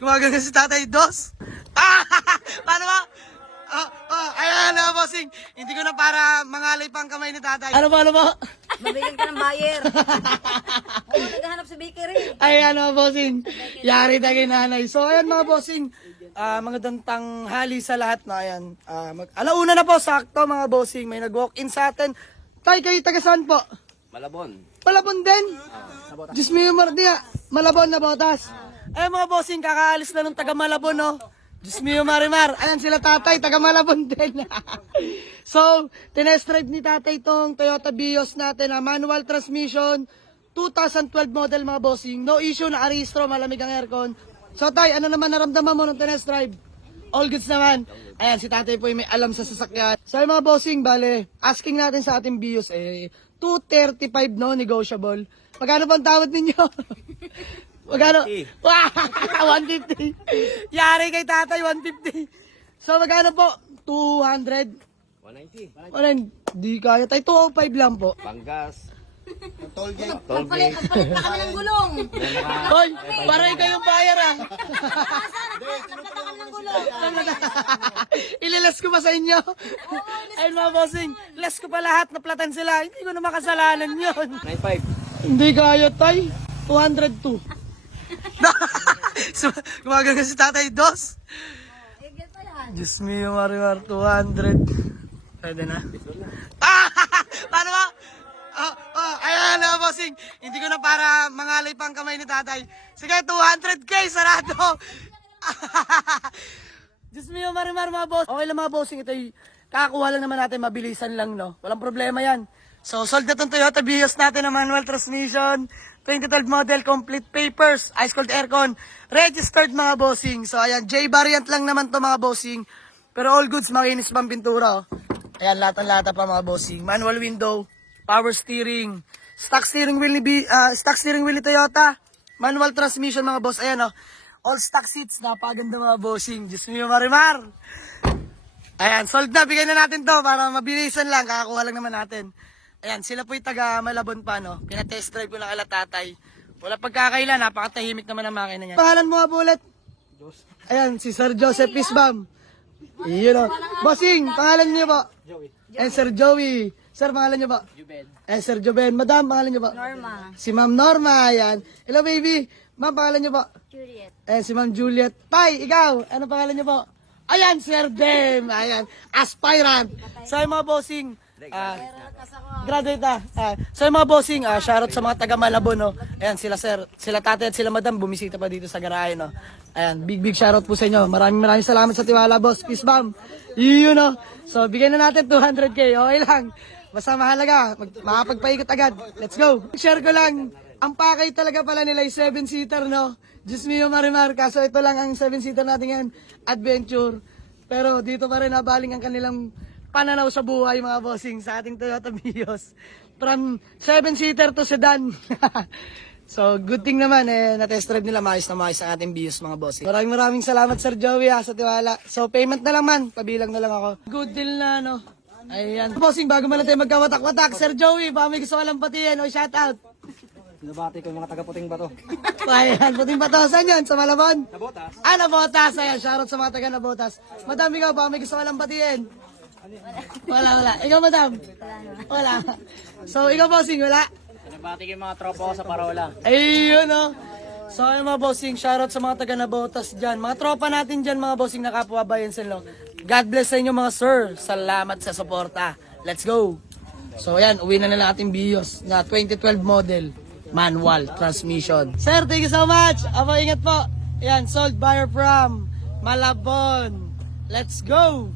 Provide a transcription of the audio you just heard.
Gumagano si Tatay Dos. Paano ba? Ayan na, bossing. Hindi ko na para mangalay pa ang kamay ni Tatay. Ano ba? Mabigyan ka ng buyer. Oo, naghahanap sa bakery. Ayan mga bossing. Yari tayo kay nanay. So ayan mga bossing. Mga dantang hali sa lahat na ayan. Alauna na po, sakto mga bossing. May nag-walk-in sa atin. Tay, kayo taga saan po? Malabon. Malabon din? Diyos mo yung mardiya. Malabon na botas. Ayan mga bossing, kakaalis na nung taga Malabon, no? Diyos mo yung marimar. Ayan sila tatay, taga Malabon din. So, tinest drive ni tatay tong Toyota Vios natin na manual transmission, 2012 model mga bossing. No issue, nakarehistro, malamig ang aircon. So tay, ano naman naramdaman mo nung tinest drive? All goods naman. Ayan, si tatay po yung may alam sa sasakyan. So mga bossing, bale, asking natin sa ating Vios, 235 no, negotiable. Magkano bang tawad ninyo? Magkano? 150. Yari kay tatay, 150. So magkano po? 200? 190. Di kaya tayo, 205 lang po. Panggas. Magpalit na kami ng gulong. Hoy, parang ikaw yung buyer ah. Magpalit kami ng gulong. Ililas ko pa sa inyo. Ayun mga bossing, less ko pa lahat, naplatan sila. Hindi ko na makasalanan yun. 95. Hindi kaya tay, 202. Gumagano si Tatay Dos. Igil pa yan. Diyos mo yung marimar, 200. Pwede na. Paano ba? Ayan na bossing. Hindi ko na para mangalay pa ang kamay ni tatay. Sige, 200k, sarado. Diyos mo yung marimar mga boss. Okay lang mga bossing, ito kakakuha lang naman natin, mabilisan lang no. Walang problema yan. So, sold na itong Toyota Vios natin na manual transmission, 2012 model, complete papers, ice cold aircon, registered mga bossing. So, ayan, J variant lang naman to mga bossing. Pero all goods, makinis pang pintura. Oh. Ayan, lata pa mga bossing. Manual window, power steering, stock steering wheel ni Toyota, manual transmission mga boss. Ayan oh, all stock seats, napaganda mga bossing. Diyos mo yung marimar. Ayan, sold na, bigay na natin to para mabilisan lang, kakakuha lang naman natin. Ayan, sila po yung taga Malabon pa no, pinatest drive ko lang kala tatay. Wala pagkakaila, napakatahimik naman ang makina niya. Pangalan mo nga po ulit? Ayan, si Sir Joseph Pisbam. Iyon o. Bossing, pangalan niyo po? Joey. Sir Joey. Sir, pangalan niyo po? Juben. Sir Juben. Madam, pangalan niyo po? Norma. Si Ma'am Norma, ayan. Hello baby. Ma'am, pangalan niyo po? Juliet. Si Ma'am Juliet. Tay, ikaw, ano pangalan niyo po? Ayan, Sir Dem. Ayan, aspirant. So, yung mga bossing, graduate na. So yung mga bossing, shoutout sa mga taga Malabon, no. Ayan, sila sir, sila tatay at sila madam, bumisita pa dito sa garahe, no. Ayan, big shoutout po sa inyo. Maraming salamat sa tiwala, boss. Peace bomb. Yun, no. So, bigyan na natin 200k. Okay lang. Basta mahalaga, makapagpaikot agad. Let's go. Share ko lang, ang pakay talaga pala nila yung 7-seater, no. Diyos mio marimar. Kaso ito lang ang 7-seater natin ngayon, adventure. Pero dito pa rin nabaling ang kanilang pananaw sa buhay mga bossing sa ating Toyota Vios. From 7-seater to sedan. So, good thing naman na-test drive nila maayos na maayos ang ating Vios mga bossing. Maraming salamat Sir Joey sa tiwala. So, payment na lang man. Pabilang na lang ako. Good deal na no. Ayan. Bossing, bago man natin magkawatak-watak, Sir Joey, baka may gusto ka lang patiyan o shout out. Nabati ko yung mga taga-puting bato. Ayan, puting bato. Saan yun? Sa Malabon? Nabotas. Nabotas. Ayan, shoutout sa mga taga Nabotas. Madam, ikaw ba? May gusto ka lang batiin? Wala. Ikaw, madam? Wala. So, ikaw, bossing, wala? Nabati ko yung mga tropa ko sa Parola. Ayun, no? So, ayun mga bossing, shoutout sa mga taga Nabotas dyan. Mga tropa natin dyan, mga bossing na kapwa bayan sila. God bless sa inyo, mga sir. Salamat sa suporta. Let's go. So, ayan, uwi na nila ating Vios na 2012 model. Manual transmission. Sir, thank you so much. Aba, ingat po. Ayan, sold buyer from Malabon. Let's go.